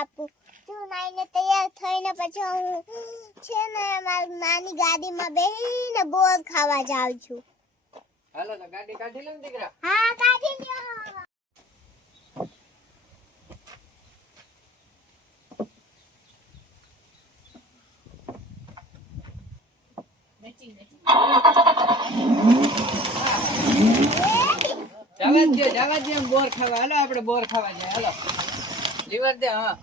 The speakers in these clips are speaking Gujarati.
આપું છું નાઈને તૈયાર થઈને પછી હું છે ને મારી નાની ગાડીમાં બેહીને બોર ખાવા જાઉં છું. હાલો તો ગાડી કાઢી લે ને દીકરા. હા કાઢી લ્યો. જવા દે બોર ખાવા. હાલો આપણે બોર ખાવા જાય. હાલો લીવર દે. હા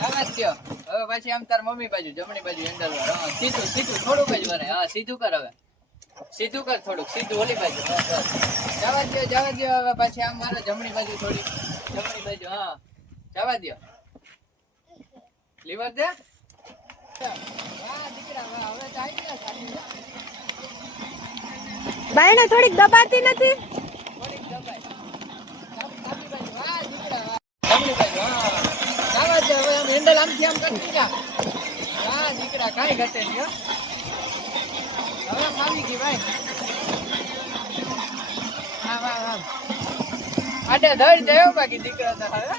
જવા દે. હવે પાછી આમ તાર મમ્મી બાજુ જમણી બાજુ હેન્ડલ વાર. હા સીધું સીધું થોડુંક જ વરે. હા સીધું કર. હવે સીધું કર થોડુંક. સીધું ઓલી બાજુ. જવા દે હવે પાછી આમ મારે જમણી બાજુ થોડી જમણી બાજુ. હા જવા દે. લીવર દે. વાહ દીકરા વાહ. હવે તો આવી ગયા ખાલી. બાયણે થોડીક દબાતી નથી. થોડીક દબાઈ. ડાબી બાજુ. વાહ દીકરા વાહ. જમણી બાજુ. હા જવા દે. હવે આમ હેન્ડલ આમથી આમ કરી જા. વાહ દીકરા કાંઈ ઘટે નહીં. હવે આવી ગઈ ભાઈ. હા વાહ આડે ધડ જયો બાકી દીકરા તો હવે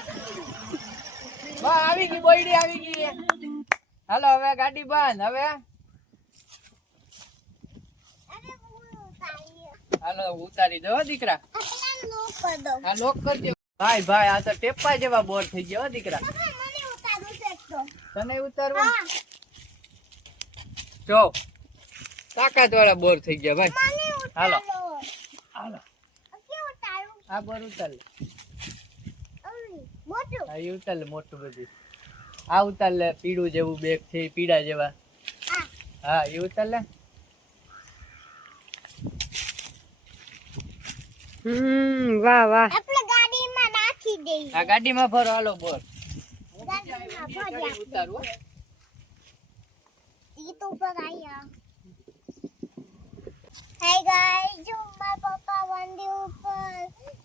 વાહ આવી ગઈ. બોયડી આવી ગઈ. હાલો હવે ગાડી બંધ. હવે હાલો ઉતારી દો દીકરા. હા લોક કરી દો. ભાઈ ભાઈ આ તો ટેપા જેવા બોર થઈ ગયા દીકરા. તને ઉતારવા જો તાકાત વાળા બોર થઈ ગયા ભાઈ. હાલો હાલો આ બોર ઉતાર લે. હા એ ઉતાર લે મોટું બધું. આ ઉતાર લે પીળું જેવું બેગ છે પીળા જેવા. હા એ ઉતાર લે. વાહ વાહ. આપણે ગાડીમાં નાખી દઈએ. આ ગાડીમાં ભરો. હાલો બોર ગાડીમાં ભર્યા. ઉતારવું. ઈ તો ઉપર આયા. Hey guys, જો મારા પપ્પા વંડી ઉપર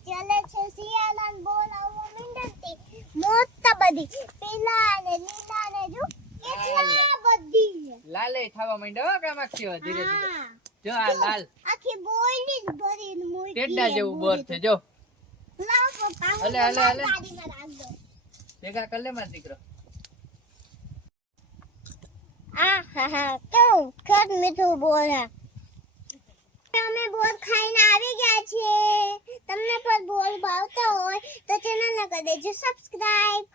ચાલે છે. શિયાળાન બોલ આવવા માંડતી મોટા બધી પીલા અને લીલા ને જો કેટલા બધી લાલે થવા માંડ્યો હો કામાક્ષી. ધીરે ધીરે જો આ લાલ આખી બોયની જ ભરીને મૂકી ટેડા જેવું બોર છે જો. લાવ પપ્પા હું હલે હલે હલે ગાડીમાં રાખ દો. ભેગા કર લે માર દીકરો. આ હા હા કેવું ખત મીઠું બોલ હે. અમે બોલ ખાઈને આવી ગયા છીએ. તમને પણ બોલ ભાવતો હોય તો ચેનલને કરી દેજો સબસ્ક્રાઇબ.